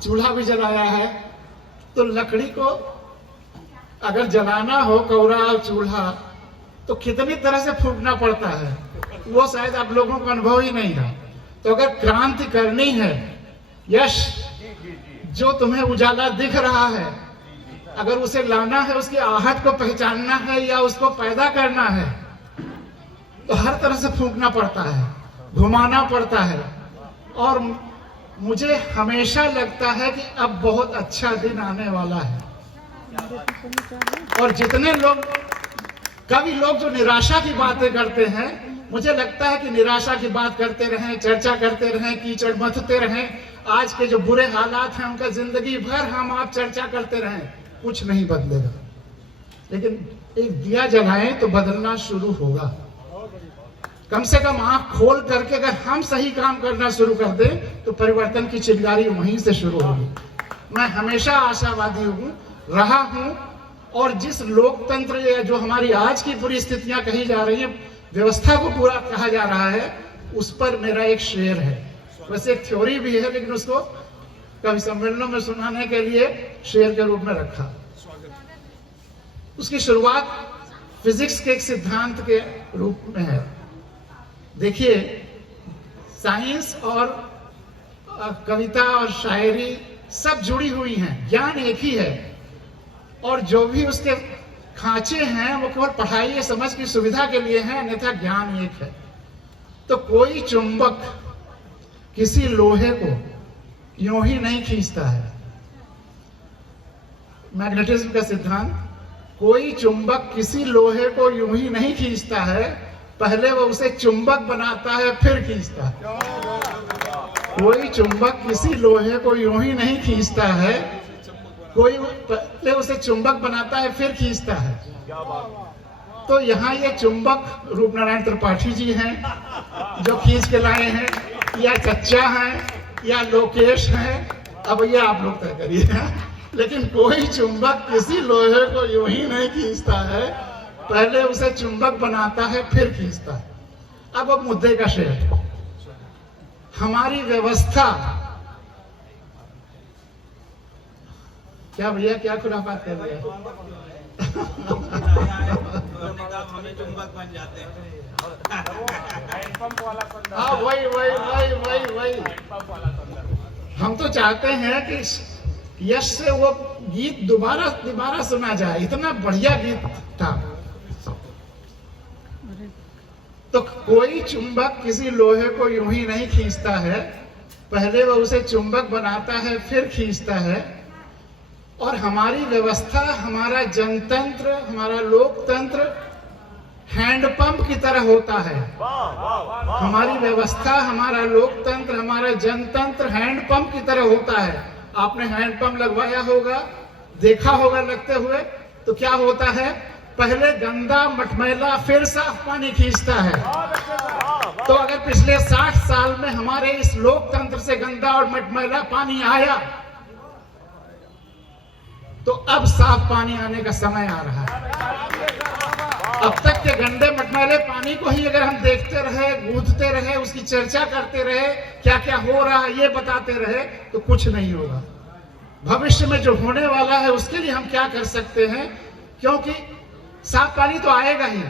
चूल्हा भी जलाया है। तो लकड़ी को अगर जलाना हो, कौरा और चूल्हा, तो कितनी तरह से फूकना पड़ता है, वो शायद आप लोगों को अनुभव ही नहीं है। तो अगर क्रांति करनी है, यश जो तुम्हें उजाला दिख रहा है, अगर उसे लाना है, उसकी आहट को पहचानना है या उसको पैदा करना है, तो हर तरह से फूंकना पड़ता है, घुमाना पड़ता है। और मुझे हमेशा लगता है कि अब बहुत अच्छा दिन आने वाला है। और जितने लोग, कभी लोग जो निराशा की बातें करते हैं, मुझे लगता है कि निराशा की बात करते रहें, चर्चा करते रहें, कीचड़ मथते रहें, आज के जो बुरे हालात हैं उनका जिंदगी भर हम आप चर्चा करते रहें, कुछ नहीं बदलेगा। लेकिन एक दिया जलाएं तो बदलना शुरू होगा। कम से कम आंख खोल करके अगर हम सही काम करना शुरू कर दें तो परिवर्तन की चिंगारी वहीं से शुरू होगी। मैं हमेशा आशावादी रहा हूं, और जिस लोकतंत्र या जो हमारी आज की पूरी स्थितियां कही जा रही हैं, व्यवस्था को पूरा कहा जा रहा है, उस पर मेरा एक शेर है। वैसे एक थ्योरी भी है, लेकिन उसको कवि सम्मेलनों में सुनाने के लिए शेर के रूप में रखा। उसकी शुरुआत फिजिक्स के एक सिद्धांत के रूप में है। देखिए, साइंस और कविता और शायरी सब जुड़ी हुई हैं, ज्ञान एक ही है, और जो भी उसके खांचे हैं वो केवल पढ़ाई या समझ की सुविधा के लिए हैं, अन्यथा ज्ञान एक है। तो कोई चुंबक किसी लोहे को यूं ही नहीं खींचता है। मैग्नेटिज्म का सिद्धांत, कोई चुंबक किसी लोहे को यूं ही नहीं खींचता है, पहले वो उसे चुंबक बनाता है फिर खींचता है। कोई चुंबक किसी लोहे को यूं ही नहीं खींचता है, कोई पहले उसे चुंबक बनाता है फिर खींचता है। तो यहाँ ये चुंबक रूपनारायण त्रिपाठी जी हैं जो खींच के लाए हैं, या चच्चा हैं, या लोकेश हैं, अब ये आप लोग तय करिए। लेकिन कोई चुंबक किसी लोहे को यूं ही नहीं खींचता है, पहले उसे चुंबक बनाता है फिर खींचता है। अब मुद्दे का शेर, हमारी व्यवस्था, क्या भैया क्या खुराफात कर रहे हैं? हमें चुंबक बन जाते हैं। हाँ, वही हम तो चाहते हैं कि यश से वो गीत दोबारा सुना जाए, इतना बढ़िया गीत था। तो कोई चुंबक किसी लोहे को यूं ही नहीं खींचता है, पहले वो उसे चुंबक बनाता है फिर खींचता है। और हमारी व्यवस्था, हमारा जनतंत्र, हमारा लोकतंत्र हैंडपंप की तरह होता है। हमारी व्यवस्था, हमारा लोकतंत्र, हमारा जनतंत्र हैंडपंप की तरह होता है। आपने हैंडपंप लगवाया होगा, देखा होगा लगते हुए, तो क्या होता है, पहले गंदा मटमैला फिर साफ पानी खींचता है। तो अगर पिछले 60 साल में हमारे इस लोकतंत्र से गंदा और मटमैला पानी आया, तो अब साफ पानी आने का समय आ रहा है। अब तक के गंदे मटमैले पानी को ही अगर हम देखते रहे, गूंथते रहे, उसकी चर्चा करते रहे, क्या क्या हो रहा है ये बताते रहे, तो कुछ नहीं होगा। भविष्य में जो होने वाला है उसके लिए हम क्या कर सकते हैं, क्योंकि साफ पानी तो आएगा ही।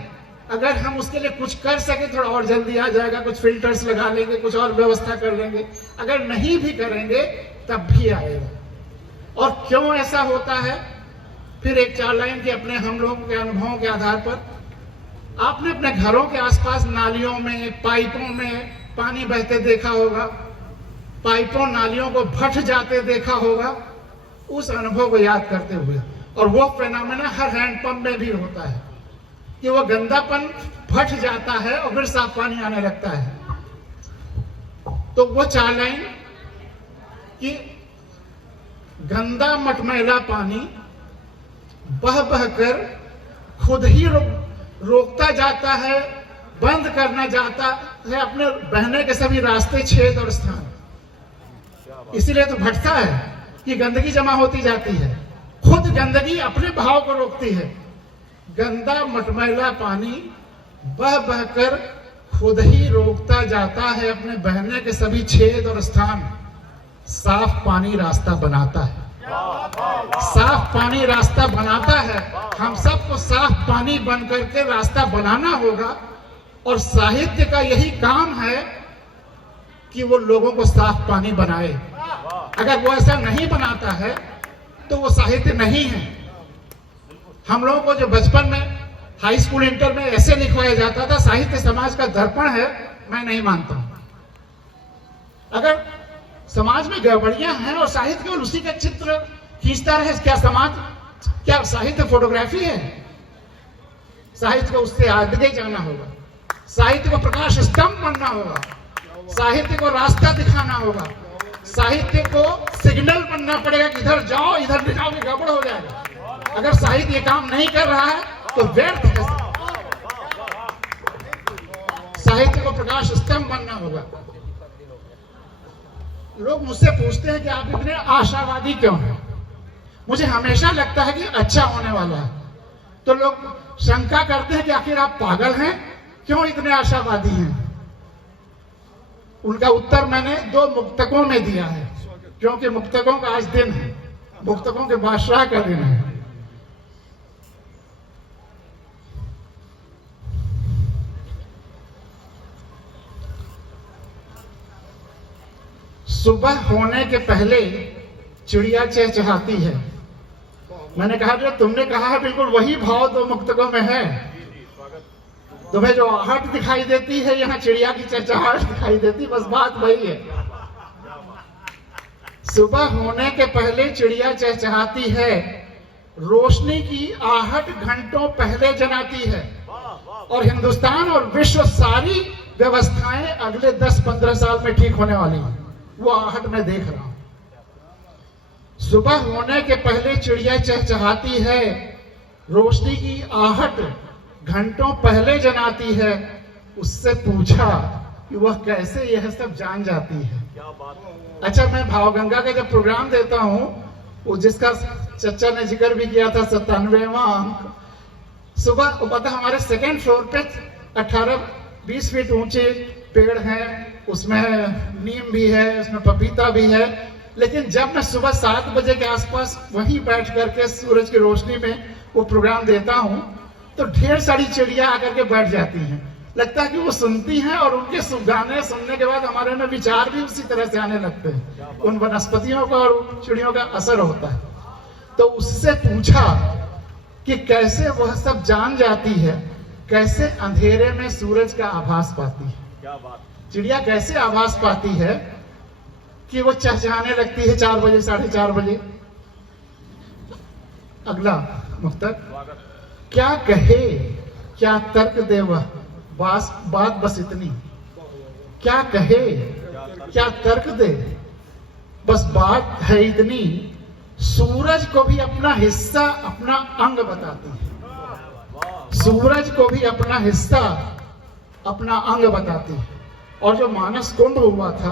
अगर हम उसके लिए कुछ कर सके, थोड़ा और जल्दी आ जाएगा, कुछ फिल्टर्स लगा लेंगे, कुछ और व्यवस्था कर लेंगे। अगर नहीं भी करेंगे तब भी आएगा। और क्यों ऐसा होता है, फिर एक 4 लाइन के अपने हम लोगों के अनुभवों के आधार पर, आपने अपने घरों के आसपास नालियों में, पाइपों में पानी बहते देखा होगा, पाइपों नालियों को फट जाते देखा होगा, उस अनुभव को याद करते हुए। और वो फेनोमेना हर हैंडपंप में भी होता है कि वो गंदापन फट जाता है और फिर साफ पानी आने लगता है। तो वो 4 लाइन कि गंदा मटमैला पानी बह बह कर खुद ही रोकता जाता है, बंद करना जाता है अपने बहने के सभी रास्ते, छेद और स्थान। इसीलिए तो घटता है कि गंदगी जमा होती जाती है, खुद गंदगी अपने भाव को रोकती है। गंदा मटमैला पानी बह बह कर खुद ही रोकता जाता है अपने बहने के सभी छेद और स्थान। साफ पानी रास्ता बनाता है, साफ पानी रास्ता बनाता है। हम सबको साफ पानी बन करके रास्ता बनाना होगा, और साहित्य का यही काम है कि वो लोगों को साफ पानी बनाए। अगर वो ऐसा नहीं बनाता है तो वो साहित्य नहीं है। हम लोगों को जो बचपन में हाई स्कूल इंटर में ऐसे लिखवाया जाता था, साहित्य समाज का दर्पण है, मैं नहीं मानता हूं। अगर समाज में गड़बड़ियां हैं और साहित्य केवल उसी का चित्र खींचता रहे, क्या साहित्य फोटोग्राफी है? साहित्य को उससे आगे जाना होगा, साहित्य को प्रकाश स्तंभ बनना होगा, साहित्य को रास्ता दिखाना होगा, साहित्य को सिग्नल बनना पड़ेगा कि इधर जाओ, इधर नहीं जाओ, गड़बड़ हो जाएगा। अगर साहित्य ये काम नहीं कर रहा है तो व्यर्थ है। साहित्य को प्रकाश स्तंभ बनना होगा। लोग मुझसे पूछते हैं कि आप इतने आशावादी क्यों हैं? मुझे हमेशा लगता है कि अच्छा होने वाला है, तो लोग शंका करते हैं कि आखिर आप पागल हैं, क्यों इतने आशावादी हैं? उनका उत्तर मैंने 2 मुक्तकों में दिया है, क्योंकि मुक्तकों का आज दिन है, मुक्तकों के बादशाह का दिन है। सुबह होने के पहले चिड़िया चहचहाती है। मैंने कहा जो तुमने कहा है बिल्कुल वही भाव 2 मुक्तकों में है। तुम्हें जो आहट दिखाई देती है, यहाँ चिड़िया की चहचहाहट दिखाई देती, बस बात वही है। सुबह होने के पहले चिड़िया चहचहाती है, रोशनी की आहट घंटों पहले जनाती है, और हिंदुस्तान और विश्व सारी व्यवस्थाएं अगले 10-15 साल में ठीक होने वाली हैं। वो आहट मैं देख रहा हूं। सुबह होने के पहले चिड़िया चहचहाती है, रोशनी की आहट घंटों पहले जनाती है। उससे पूछा कि वह कैसे यह सब जान जाती है। अच्छा, मैं भावगंगा का जब प्रोग्राम देता हूं, वो जिसका चचा ने जिक्र भी किया था 97वां अंक, सुबह पता हमारे 2nd फ्लोर पे 18-20 फीट ऊंचे पेड़ हैं, उसमें नीम भी है, उसमें पपीता भी है। लेकिन जब मैं सुबह 7 बजे के आसपास वहीं बैठ करके सूरज की रोशनी में वो प्रोग्राम देता हूं, तो ढेर सारी चिड़िया आकर के बैठ जाती हैं। लगता है कि वो सुनती हैं, और उनके गाने सुनने के बाद हमारे में विचार भी उसी तरह से आने लगते हैं। उन वनस्पतियों का और चिड़ियों का असर होता है। तो उससे पूछा कि कैसे वह सब जान जाती है, कैसे अंधेरे में सूरज का आभास पाती है। चिड़िया कैसे आभास पाती है कि वो चहचहाने लगती है 4 बजे 4:30 बजे। अगला मुक्तक, क्या कहे क्या तर्क दे वह, बात बस इतनी। क्या कहे क्या तर्क दे, बस बात है इतनी। सूरज को भी अपना हिस्सा अपना अंग बताती है, सूरज को भी अपना हिस्सा अपना अंग बताती है। और जो मानस कुंभ हुआ था,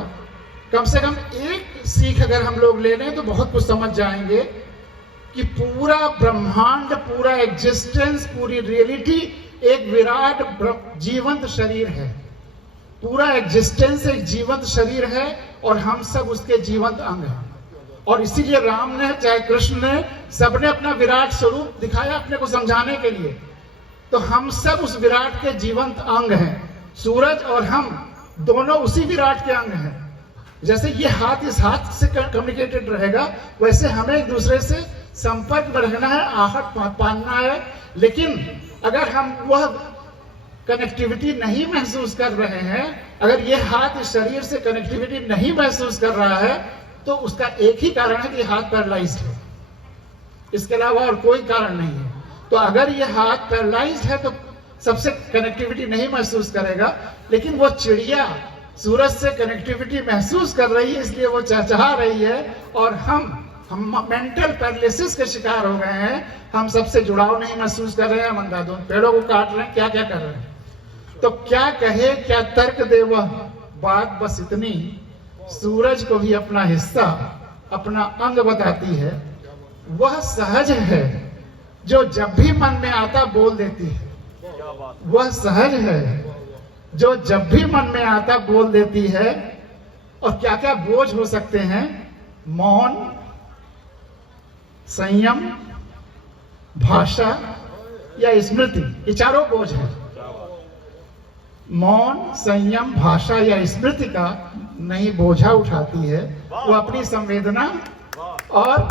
कम से कम एक सीख अगर हम लोग ले लें तो बहुत कुछ समझ जाएंगे कि पूरा ब्रह्मांड, पूरा एग्जिस्टेंस, पूरी रियलिटी एक विराट जीवंत शरीर है। पूरा एग्जिस्टेंस एक जीवंत शरीर है, और हम सब उसके जीवंत अंग हैं। और इसीलिए राम ने चाहे कृष्ण ने, सबने अपना विराट स्वरूप दिखाया अपने को समझाने के लिए। तो हम सब उस विराट के जीवंत अंग हैं। सूरज और हम दोनों उसी विराट के अंग हैं। जैसे ये हाथ इस हाथ से कम्युनिकेटेड रहेगा, वैसे हमें एक दूसरे से संपर्क में रहना है, आहट पाना है। लेकिन अगर हम वह कनेक्टिविटी नहीं महसूस कर रहे हैं, अगर ये हाथ इस शरीर से कनेक्टिविटी नहीं महसूस कर रहा है, तो उसका एक ही कारण है कि हाथ पैरालाइज्ड है, इसके अलावा और कोई कारण नहीं है। तो अगर ये हाथ पैरालाइज्ड है तो सबसे कनेक्टिविटी नहीं महसूस करेगा। लेकिन वो चिड़िया सूरज से कनेक्टिविटी महसूस कर रही है, इसलिए वो चहचहा रही है। और हम मेंटल पैरालिसिस के शिकार हो गए हैं। हम सबसे जुड़ाव नहीं महसूस कर रहे हैं, हम अंधाधुंध पेड़ों को काट रहे हैं, क्या क्या कर रहे हैं। तो क्या कहे क्या तर्क दे वह, बात बस इतनी। सूरज को भी अपना हिस्सा अपना अंग बताती है। वह सहज है जो जब भी मन में आता बोल देती है। वह सहज है जो जब भी मन में आता बोल देती है। और क्या क्या बोझ हो सकते हैं? मौन, संयम, भाषा या स्मृति, ये चारों बोझ हैं। मौन, संयम, भाषा या स्मृति का नहीं बोझा उठाती है, वो अपनी संवेदना और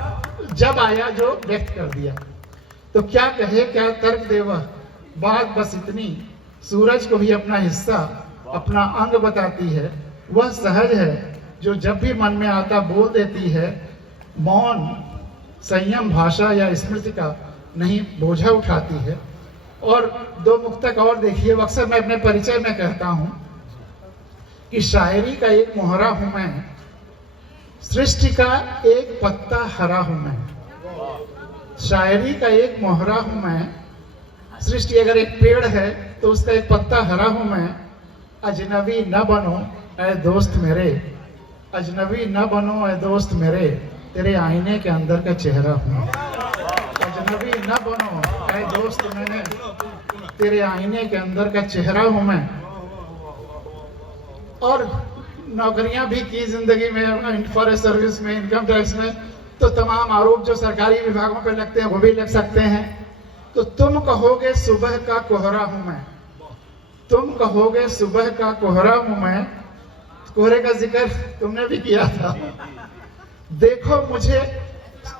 जब आया जो व्यक्त कर दिया। तो क्या कहे, क्या तर्क दे वह, बात बस इतनी, सूरज को भी अपना हिस्सा, अपना अंग बताती है। वह सहज है जो जब भी मन में आता बोल देती है। मौन, संयम, भाषा या स्मृति का नहीं बोझा उठाती है। और दो मुक्तक और देखिए। अक्सर मैं अपने परिचय में कहता हूं कि शायरी का एक मोहरा हूं मैं, सृष्टि का एक पत्ता हरा हूं मैं। शायरी का एक मोहरा हूं मैं, सृष्टि अगर एक पेड़ है तो उसका एक पत्ता हरा हूं मैं। अजनबी न बनो ऐ दोस्त मेरे, अजनबी न बनो ऐ दोस्त मेरे, तेरे आईने के अंदर का चेहरा हूं। अजनबी न बनो ऐ दोस्त मेरे, तेरे आईने के अंदर का चेहरा हूं मैं। और नौकरियां भी की जिंदगी में, फॉरेस्ट सर्विस में, इनकम टैक्स में, तो तमाम आरोप जो सरकारी विभागों पे लगते हैं वो भी लग सकते हैं। तो तुम कहोगे सुबह का कोहरा हूं मैं, तुम कहोगे सुबह का कोहरा हूं मैं। कोहरे का जिक्र तुमने भी किया था। देखो मुझे,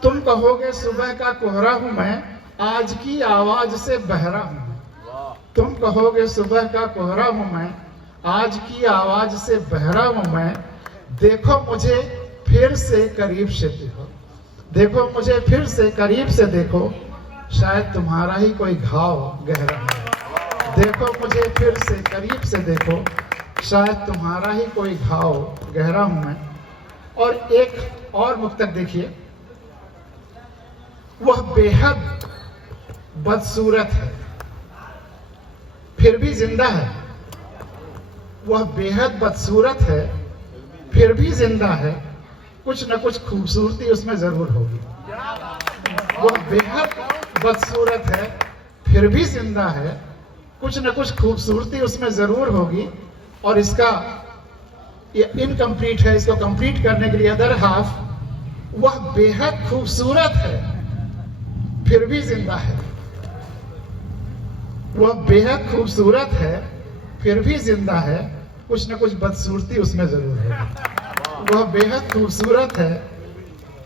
तुम कहोगे सुबह का कोहरा हूं मैं, आज की आवाज से बहरा हूं। तुम कहोगे सुबह का कोहरा हूं मैं, आज की आवाज से बहरा हूं मैं। देखो मुझे फिर से करीब से देखो, देखो मुझे फिर से करीब से देखो, शायद तुम्हारा ही कोई घाव गहरा है। देखो मुझे फिर से करीब से देखो, शायद तुम्हारा ही कोई घाव गहरा हूं मैं। और एक और मुक्तक देखिए। वह बेहद बदसूरत है फिर भी जिंदा है, वह बेहद बदसूरत है फिर भी जिंदा है, कुछ न कुछ खूबसूरती उसमें जरूर होगी। वह बेहद बदसूरत है फिर भी जिंदा है, कुछ न कुछ खूबसूरती उसमें जरूर होगी। और इसका ये इनकम्प्लीट है, इसको कंप्लीट करने के लिए अदर हाफ, वह बेहद खूबसूरत है फिर भी जिंदा है, वह बेहद खूबसूरत है फिर भी जिंदा है, कुछ न कुछ बदसूरती उसमें जरूर है। वह बेहद खूबसूरत है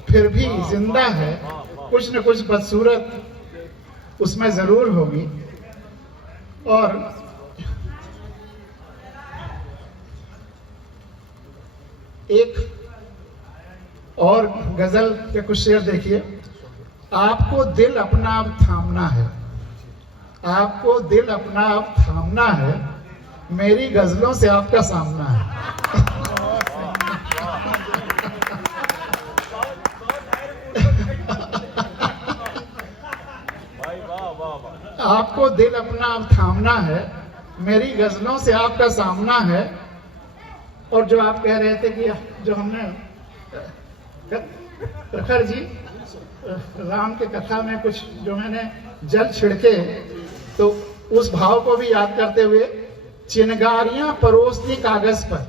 फिर भी जिंदा है, कुछ न कुछ बदसूरत उसमें जरूर होगी। और एक और गजल के कुछ शेर देखिए। आपको दिल अपना आप थामना है, आपको दिल अपना आप थामना है, मेरी गजलों से आपका सामना है। आपको दिल अपना आप थामना है, मेरी गजलों से आपका सामना है। और जो आप कह रहे थे कि जो हमने प्रखर जी राम के कथा में कुछ जो मैंने जल छिड़के, तो उस भाव को भी याद करते हुए, चिनगारियां परोस दी कागज पर,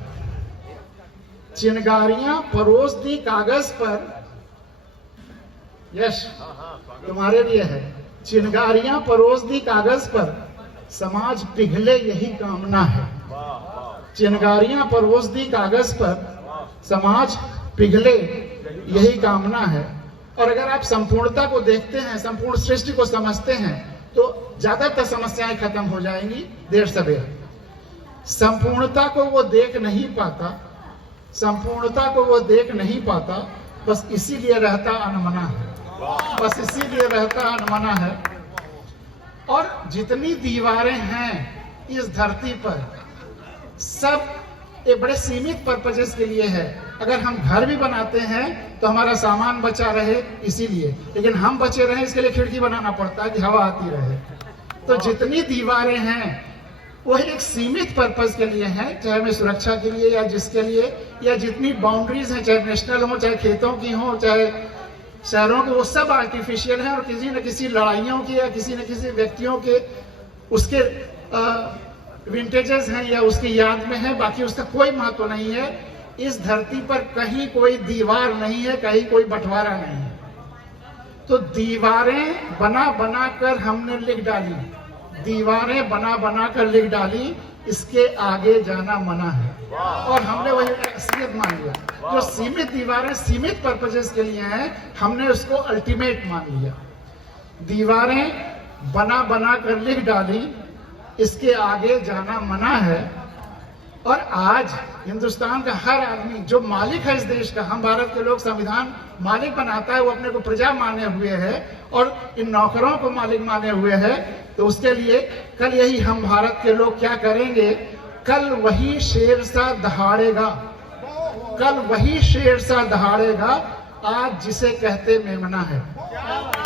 चिनगारियां परोस दी कागज पर, यश तुम्हारे लिए है। चिनगारियां परोस दी कागज पर, समाज पिघले यही कामना है। चिनगारियां परोस दी कागज पर, समाज पिघले यही कामना है। और अगर आप संपूर्णता को देखते हैं, संपूर्ण सृष्टि को समझते हैं, तो ज्यादातर समस्याएं खत्म हो जाएंगी देर सवेर। संपूर्णता को वो देख नहीं पाता, संपूर्णता को वो देख नहीं पाता, बस इसीलिए रहता अनमना है, बस इसीलिए रहता अनमना है। और जितनी दीवारें हैं इस धरती पर, सब एक बड़े सीमित पर्पजेस के लिए है। अगर हम घर भी बनाते हैं तो हमारा सामान बचा रहे इसीलिए, लेकिन हम बचे रहे इसके लिए खिड़की बनाना पड़ता है कि हवा आती रहे। तो जितनी दीवारें हैं वह एक सीमित पर्पज के लिए है, चाहे मैं सुरक्षा के लिए या जिसके लिए, या जितनी बाउंड्रीज हैं, चाहे नेशनल हो, चाहे खेतों की हो, चाहे शहरों की, वो सब आर्टिफिशियल हैं और किसी न किसी लड़ाइयों की या किसी न किसी व्यक्तियों के उसके विंटेजेस हैं या उसकी याद में है, बाकी उसका कोई महत्व नहीं है। इस धरती पर कहीं कोई दीवार नहीं है, कहीं कोई बंटवारा नहीं है। तो दीवारें बना बना कर हमने लिख डाली, दीवारें बना बना कर लिख डाली, इसके आगे जाना मना है। और हमने वही असलियत मान लिया। जो सीमित दीवारें सीमित पर्पजेस के लिए हैं, हमने उसको अल्टीमेट मान लिया। दीवारें बना बना कर लिख डाली, इसके आगे जाना मना है। और आज हिंदुस्तान का हर आदमी जो मालिक है इस देश का, हम भारत के लोग संविधान मालिक बनाता है, वो अपने को प्रजा माने हुए है और इन नौकरों को मालिक माने हुए है। तो उसके लिए कल यही हम भारत के लोग क्या करेंगे, कल वही शेर सा दहाड़ेगा, कल वही शेर सा दहाड़ेगा आज जिसे कहते मेमना है।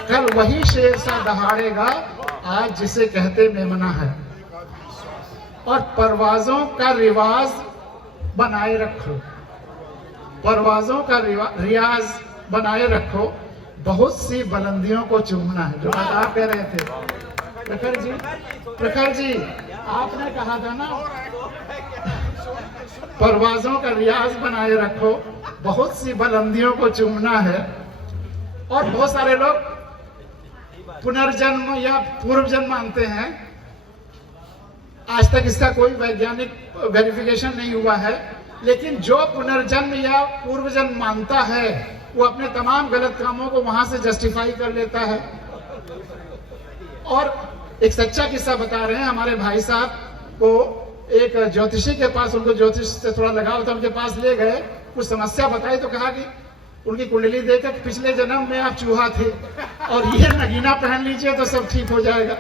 कल वही शेर सा दहाड़ेगा आज जिसे कहते मेमना है। और परवाजों का रिवाज बनाए रखो, परवाजों का रियाज बनाए रखो, बहुत सी बुलंदियों को चूमना है। जो आप कह रहे थे प्रखर जी, आपने कहा था ना, परवाजों का रियाज बनाए रखो, बहुत सी बुलंदियों को चूमना है। और बहुत सारे लोग पुनर्जन्म या पूर्व जन्म मानते हैं। आज तक इसका कोई वैज्ञानिक वेरिफिकेशन नहीं हुआ है, लेकिन जो पुनर्जन्म या पूर्व जन्म मानता है, वो अपने तमाम गलत कामों को वहां से जस्टिफाई कर लेता है। और एक सच्चा किस्सा बता रहे हैं, हमारे भाई साहब को एक ज्योतिषी के पास, उनको ज्योतिष से थोड़ा लगाव था, उनके पास ले गए, कुछ समस्या बताई तो कहा कि उनकी कुंडली देखकर पिछले जन्म में आप चूहा थे और ये नगीना पहन लीजिए तो सब ठीक हो जाएगा।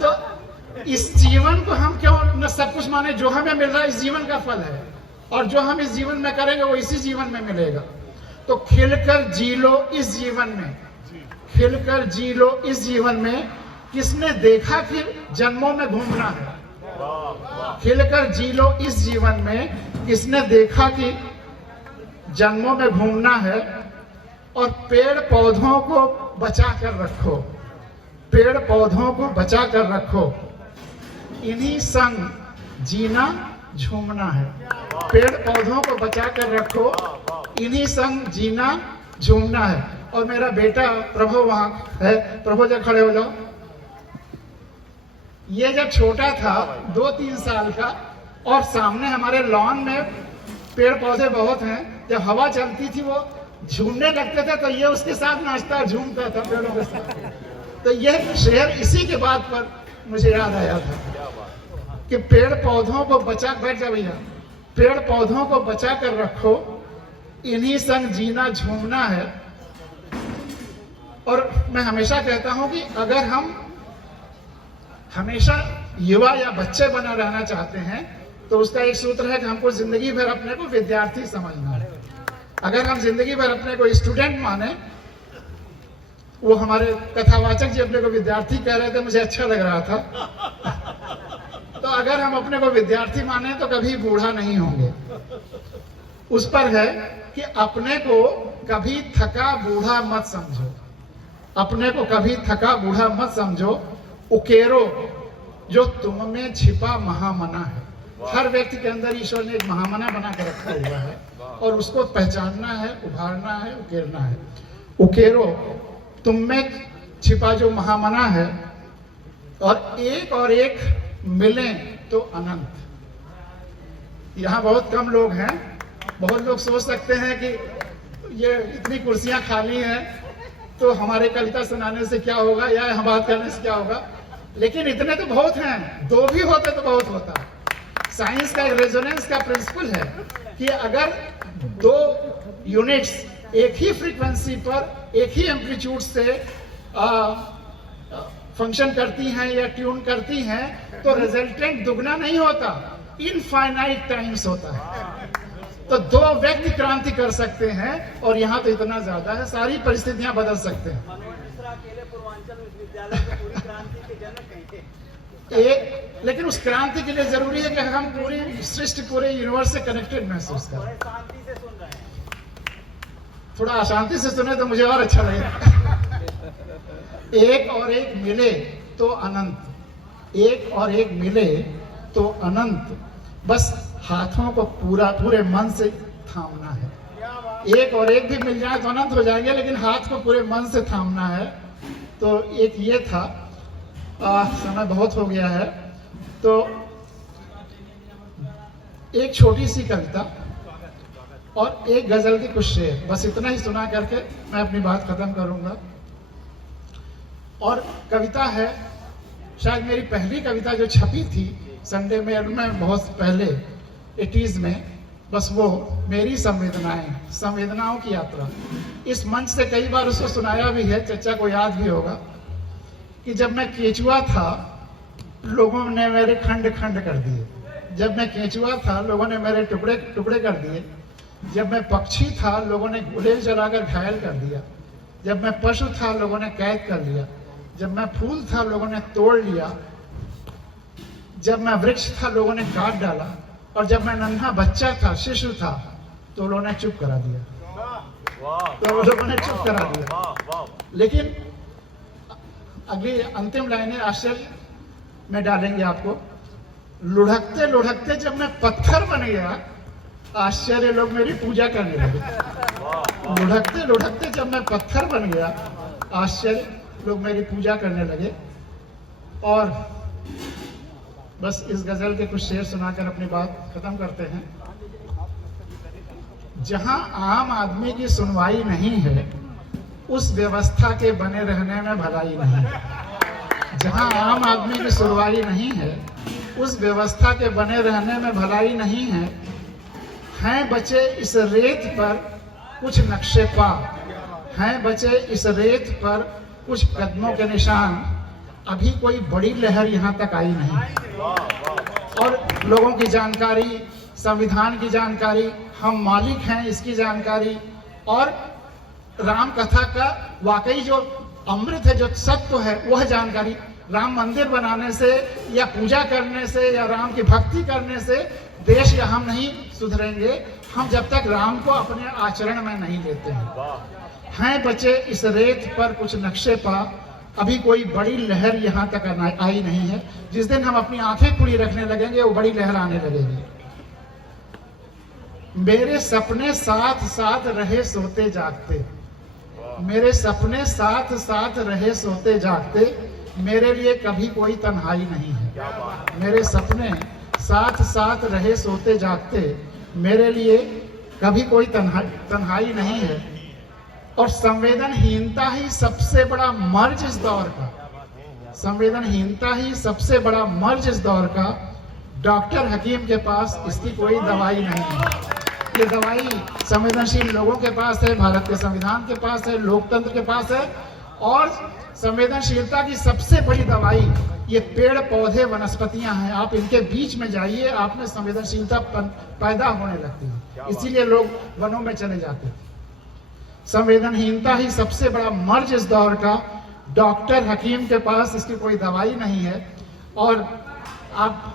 तो इस जीवन को हम क्यों न सब कुछ माने, जो हमें मिल रहा है इस जीवन का फल है, और जो हम इस जीवन में करेंगे वो इसी जीवन में मिलेगा। तो खिलकर जी लो इस जीवन में, खिलकर जी लो इस जीवन में। किसने देखा कि जन्मों में घूमना है, खिलकर जी लो इस जीवन में। किसने देखा कि जन्मों में घूमना है। और पेड़ पौधों को बचा कर रखो, पेड़ पौधों को बचा कर रखो, इन्हीं संग जीना झूमना है। पेड़ पौधों को बचा कर रखो, इन्हीं संग जीना झूमना है। और मेरा बेटा प्रभु वहां है, प्रभु जब खड़े हो जाओ। ये जब छोटा था 2-3 साल का, और सामने हमारे लॉन में पेड़ पौधे बहुत हैं, जब हवा चलती थी वो झूमने लगते थे, तो ये उसके साथ नाचता झूमता था पेड़ों के साथ। तो यह शेर इसी के बात पर मुझे याद आया था कि पेड़ पौधों को बचा, बैठ जा भैया, पेड़ पौधों को बचा कर रखो, इन्हीं संग जीना झूमना है। और मैं हमेशा कहता हूं कि अगर हम हमेशा युवा या बच्चे बना रहना चाहते हैं, तो उसका एक सूत्र है कि हमको जिंदगी भर अपने को विद्यार्थी समझना है। अगर हम जिंदगी भर अपने को स्टूडेंट माने, वो हमारे कथावाचक जी अपने को विद्यार्थी कह रहे थे, मुझे अच्छा लग रहा था। तो अगर हम अपने को विद्यार्थी माने तो कभी बूढ़ा नहीं होंगे। उस पर है कि अपने को कभी थका बूढ़ा मत समझो, अपने को कभी थका बूढ़ा मत समझो। उकेरो जो तुम में छिपा महामना है। हर व्यक्ति के अंदर ईश्वर ने एक महामना बना कर रखा हुआ है, और उसको पहचानना है, उभारना है, उकेरना है। उकेरो तुम में छिपा जो महामना है, और एक मिलें तो अनंत। यहाँ बहुत कम लोग हैं। बहुत लोग सोच सकते हैं कि ये इतनी कुर्सियां खाली हैं तो हमारे कविता सुनाने से क्या होगा या हम बात करने से क्या होगा, लेकिन इतने तो बहुत हैं। 2 भी होते तो बहुत होता। साइंस का एक रेजोनेंस का प्रिंसिपल है कि अगर 2 यूनिट्स एक ही फ्रीक्वेंसी पर एक ही एम्पलीट्यूड से फंक्शन करती हैं या ट्यून करती हैं, तो रिजल्टेंट दुगना नहीं होता, इनफाइनाइट टाइम्स होता है। तो 2 व्यक्ति क्रांति कर सकते हैं, और यहाँ तो इतना ज्यादा है, सारी परिस्थितियां बदल सकते हैं। एक, लेकिन उस क्रांति के लिए जरूरी है कि हम पूरी सृष्टि, पूरे यूनिवर्स से कनेक्टेड महसूस करें। थोड़ा अशांति से सुने तो मुझे और अच्छा लगेगा। एक और एक मिले तो अनंत। एक और एक मिले तो अनंत, बस हाथों को पूरे मन से थामना है। एक और एक भी मिल जाए तो अनंत हो जाएंगे, लेकिन हाथ को पूरे मन से थामना है। तो एक ये था। समय बहुत हो गया है, तो एक छोटी सी कविता और एक गजल के कुछ शेर, बस इतना ही सुना करके मैं अपनी बात खत्म करूंगा। और कविता है, शायद मेरी पहली कविता जो छपी थी संडे में बहुत पहले 80s में, बस वो मेरी संवेदनाएं, संवेदनाओं की यात्रा। इस मंच से कई बार उसको सुनाया भी है, चचा को याद भी होगा कि जब मैं केचुआ था लोगों ने मेरे खंड खंड कर दिए। जब मैं केचुआ था लोगों ने मेरे टुकड़े टुकड़े कर दिए। जब मैं पक्षी था लोगों ने गुलेल जलाकर घायल कर दिया। जब मैं पशु था लोगों ने कैद कर लिया। जब मैं फूल था लोगों ने तोड़ लिया। जब मैं वृक्ष था लोगों ने काट डाला। और जब मैं नन्हा बच्चा था, शिशु था, तो लोगों ने चुप करा दिया। तो लोगों ने चुप करा दिया। लेकिन अगली अंतिम लाइनें आश्चर्य में डालेंगे आपको। लुढ़कते लुढ़कते जब मैं पत्थर बन गया, आश्चर्य लोग मेरी पूजा करने लगे। लुढ़कते लुढ़कते जब मैं पत्थर बन गया, आश्चर्य लोग मेरी पूजा करने लगे। और बस इस गजल के कुछ शेर सुनाकर अपनी बात खत्म करते हैं। जहां आम आदमी की सुनवाई नहीं है, उस व्यवस्था के बने रहने में भलाई नहीं है। जहां आम आदमी की सुनवाई नहीं है, उस व्यवस्था के बने रहने में भलाई नहीं है। हैं बचे इस रेत पर कुछ नक्शे पा, हैं बचे इस रेत पर कुछ कदमों के निशान, अभी कोई बड़ी लहर यहाँ तक आई नहीं। और लोगों की जानकारी, संविधान की जानकारी, हम मालिक हैं इसकी जानकारी, और राम कथा का वाकई जो अमृत है, जो सत्य है, वह जानकारी। राम मंदिर बनाने से या पूजा करने से या राम की भक्ति करने से देश या हम नहीं सुधरेंगे, हम जब तक राम को अपने आचरण में नहीं लेते हैं बचे इस रेत पर कुछ नक्शे पा, अभी कोई बड़ी लहर यहाँ तक आई नहीं है। जिस दिन हम अपनी आंखें खुली रखने लगेंगे, वो बड़ी लहर आने लगेगी। मेरे सपने साथ साथ रहे सोते जागते, मेरे सपने साथ साथ रहे सोते जागते, मेरे लिए कभी कोई तन्हाई नहीं है। मेरे सपने साथ साथ रहे सोते जागते, मेरे लिए कभी कोई तन्हाई नहीं है। और संवेदनहीनता ही सबसे बड़ा मर्ज इस दौर का, संवेदनहीनता ही सबसे बड़ा मर्ज इस दौर का। डॉक्टर हकीम के पास इसकी कोई दवाई नहीं है। ये दवाई संवेदनशील लोगों के पास है, भारत के संविधान के पास है, लोकतंत्र के पास है। और संवेदनशीलता की सबसे बड़ी दवाई ये पेड़ पौधे वनस्पतियां हैं। आप इनके बीच में जाइए, आप में संवेदनशीलता पैदा होने लगती है। इसीलिए लोग वनों में चले जाते हैं। संवेदनहीनता ही सबसे बड़ा मर्ज इस दौर का। डॉक्टर हकीम के पास इसकी कोई दवाई नहीं है। और आप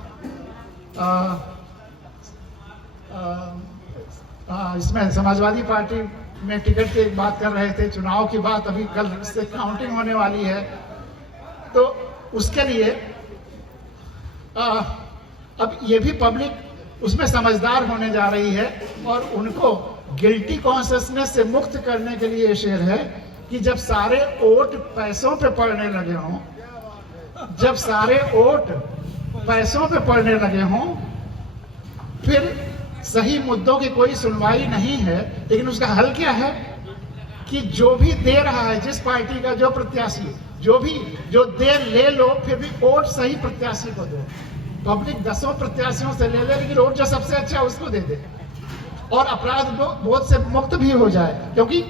इसमें समाजवादी पार्टी में टिकट की बात कर रहे थे, चुनाव की बात, अभी कल से काउंटिंग होने वाली है, तो उसके लिए अब ये भी पब्लिक उसमें समझदार होने जा रही है। और उनको गिल्टी कॉन्शियसनेस से मुक्त करने के लिए शेर है कि जब सारे वोट पैसों पे पड़ने लगे हों, जब सारे वोट पैसों पे पड़ने लगे हों, फिर सही मुद्दों की कोई सुनवाई नहीं है। लेकिन उसका हल क्या है कि जो भी दे रहा है, जिस पार्टी का जो प्रत्याशी, जो दे ले लो, फिर भी वोट सही प्रत्याशी को दो। पब्लिक 10 प्रत्याशियों से ले ले, लेकिन वोट जो सबसे अच्छा है उसको दे दे। और अपराध बोध से मुक्त भी हो जाए, क्योंकि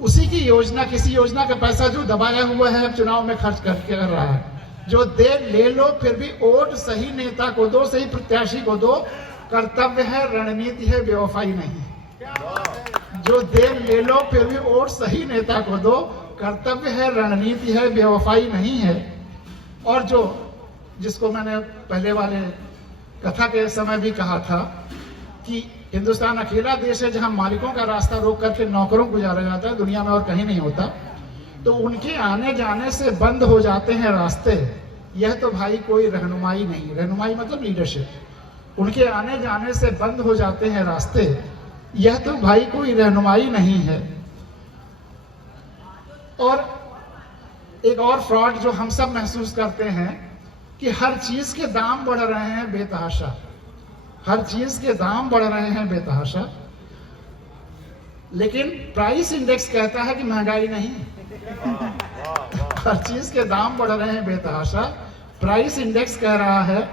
उसी की योजना, किसी योजना का पैसा जो दबाया हुआ है चुनाव में खर्च कर रहा है। जो दे ले लो, फिर भी वोट सही नेता को दो, सही प्रत्याशी को दो। कर्तव्य है, रणनीति है, बेवफाई नहीं। जो दे ले लो, फिर भी वोट सही नेता को दो। कर्तव्य है, रणनीति है, बेवफाई नहीं है। और जिसको मैंने पहले वाले कथा के समय भी कहा था कि हिंदुस्तान अकेला देश है जहां मालिकों का रास्ता रोक करके नौकरों को गुजारा जाता है, दुनिया में और कहीं नहीं होता। तो उनके आने जाने से बंद हो जाते हैं रास्ते, यह तो भाई कोई रहनुमाई नहीं। रहनुमाई मतलब लीडरशिप। उनके आने जाने से बंद हो जाते हैं रास्ते, यह तो भाई कोई रहनुमाई नहीं है। और एक और फ्रॉड जो हम सब महसूस करते हैं कि हर चीज के दाम बढ़ रहे हैं बेतहाशा, हर चीज के दाम बढ़ रहे हैं बेतहाशा, लेकिन प्राइस इंडेक्स कहता है कि महंगाई नहीं। हर चीज के दाम बढ़ रहे हैं बेतहाशा, प्राइस इंडेक्स कह रहा है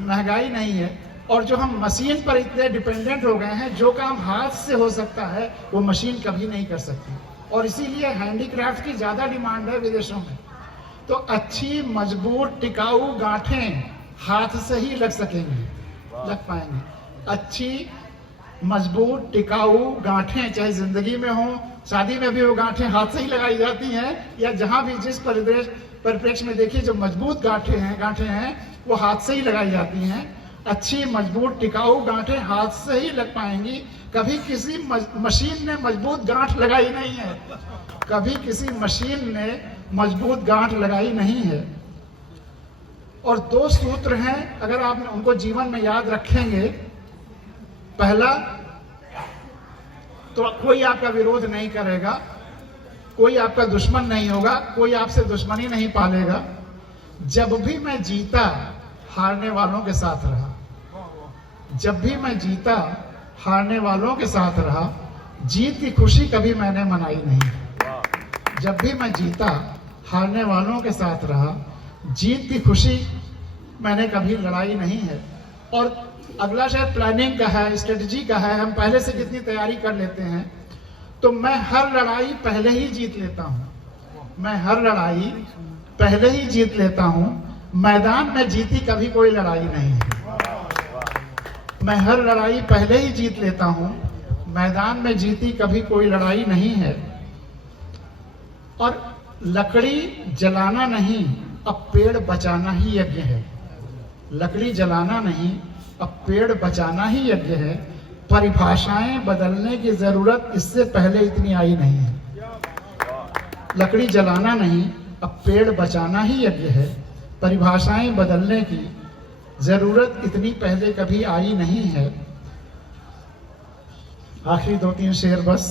महंगाई नहीं है। और जो हम मशीन पर इतने डिपेंडेंट हो गए हैं, जो काम हाथ से हो सकता है वो मशीन कभी नहीं कर सकती, और इसीलिए हैंडीक्राफ्ट की ज्यादा डिमांड है विदेशों में। तो अच्छी मजबूत टिकाऊ गांठें हाथ से ही लग सकेंगी, लग पाएंगे। अच्छी मजबूत टिकाऊ गांठें चाहे जिंदगी में हो, शादी में भी वो गांठें हाथ से ही लगाई जाती हैं, या जहां भी जिस परिप्रेक्ष्य में देखिए जो मजबूत गांठें हैं वो हाथ से ही लगाई जाती हैं। अच्छी मजबूत टिकाऊ गांठें हाथ से ही लग पाएंगी, कभी किसी मशीन ने मजबूत गांठ लगाई नहीं है, कभी किसी मशीन ने मजबूत गांठ लगाई नहीं है। और दो सूत्र हैं, अगर आप उनको जीवन में याद रखेंगे। पहला तो कोई आपका विरोध नहीं करेगा, कोई आपका दुश्मन नहीं होगा, कोई आपसे दुश्मनी नहीं पालेगा। जब भी मैं जीता हारने वालों के साथ रहा, जब भी मैं जीता हारने वालों के साथ रहा, जीत की खुशी कभी मैंने मनाई नहीं। जब भी मैं जीता हारने वालों के साथ रहा, जीत की खुशी मैंने कभी लड़ाई नहीं है। और अगला शायद प्लानिंग का है, स्ट्रेटजी का है, हम पहले से कितनी तैयारी कर लेते हैं। तो मैं हर लड़ाई पहले ही जीत लेता हूं, मैं हर लड़ाई पहले ही जीत लेता हूं। मैदान में जीती कभी कोई लड़ाई नहीं है, मैं हर लड़ाई पहले ही जीत लेता हूं। मैदान में जीती कभी कोई लड़ाई नहीं है। और लकड़ी जलाना नहीं, अब पेड़ बचाना ही यज्ञ है। लकड़ी जलाना नहीं, अब पेड़ बचाना ही यज्ञ है। परिभाषाएं बदलने की जरूरत इससे पहले इतनी आई नहीं है। लकड़ी जलाना नहीं, अब पेड़ बचाना ही यज्ञ है। परिभाषाएं बदलने की जरूरत इतनी पहले कभी आई नहीं है। आखिरी 2-3 शेर बस।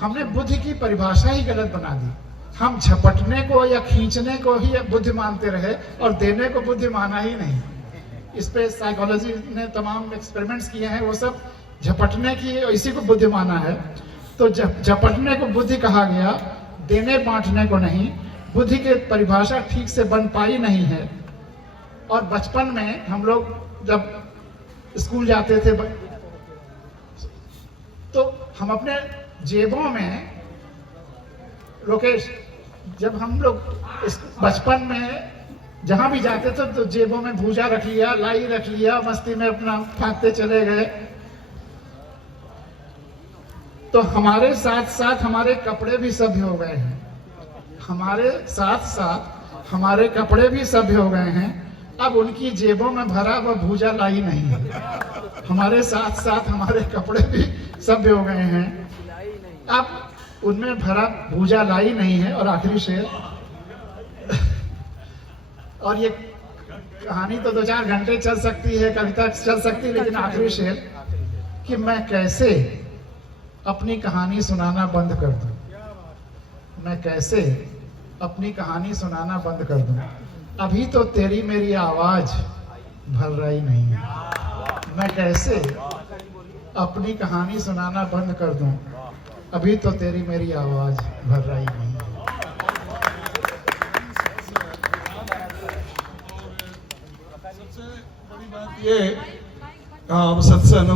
हमने बुद्ध की परिभाषा ही गलत बना दी। हम झपटने को या खींचने को ही बुद्ध मानते रहे और देने को बुद्ध माना ही नहीं। इस पे साइकोलॉजी ने तमाम एक्सपेरिमेंट्स किए हैं, वो सब झपटने की, इसी को बुद्ध माना है। तो झपटने को बुद्ध कहा गया, देने बांटने को नहीं। बुद्ध की परिभाषा ठीक से बन पाई नहीं है। और बचपन में हम लोग जब स्कूल जाते थे तो हम अपने जेबों में, लोकेश, जब हम लोग बचपन में जहां भी जाते थे तो जेबों में भूजा रख लिया, लाई रख लिया, मस्ती में अपना भागते चले गए। तो हमारे साथ साथ हमारे कपड़े भी सभ्य हो गए हैं, हमारे साथ साथ हमारे कपड़े भी सभ्य हो गए हैं। अब उनकी जेबों में भरा वह भूजा लाई नहीं है। हमारे साथ साथ हमारे कपड़े भी सभ्य हो गए हैं, अब उनमें भरा भूजा लाई नहीं है। और आखिरी शेर, और ये कहानी तो 2-4 घंटे चल सकती है, कविता चल सकती है, लेकिन आखिरी शेर कि मैं कैसे अपनी कहानी सुनाना बंद कर दूं, मैं कैसे अपनी कहानी सुनाना बंद कर दूं। अभी तो तेरी मेरी आवाज भर रही नहीं है। मैं कैसे अपनी कहानी सुनाना बंद कर दूं, अभी तो तेरी मेरी आवाज भर रही नहीं है। सबसे बड़ी बात ये, सत्संग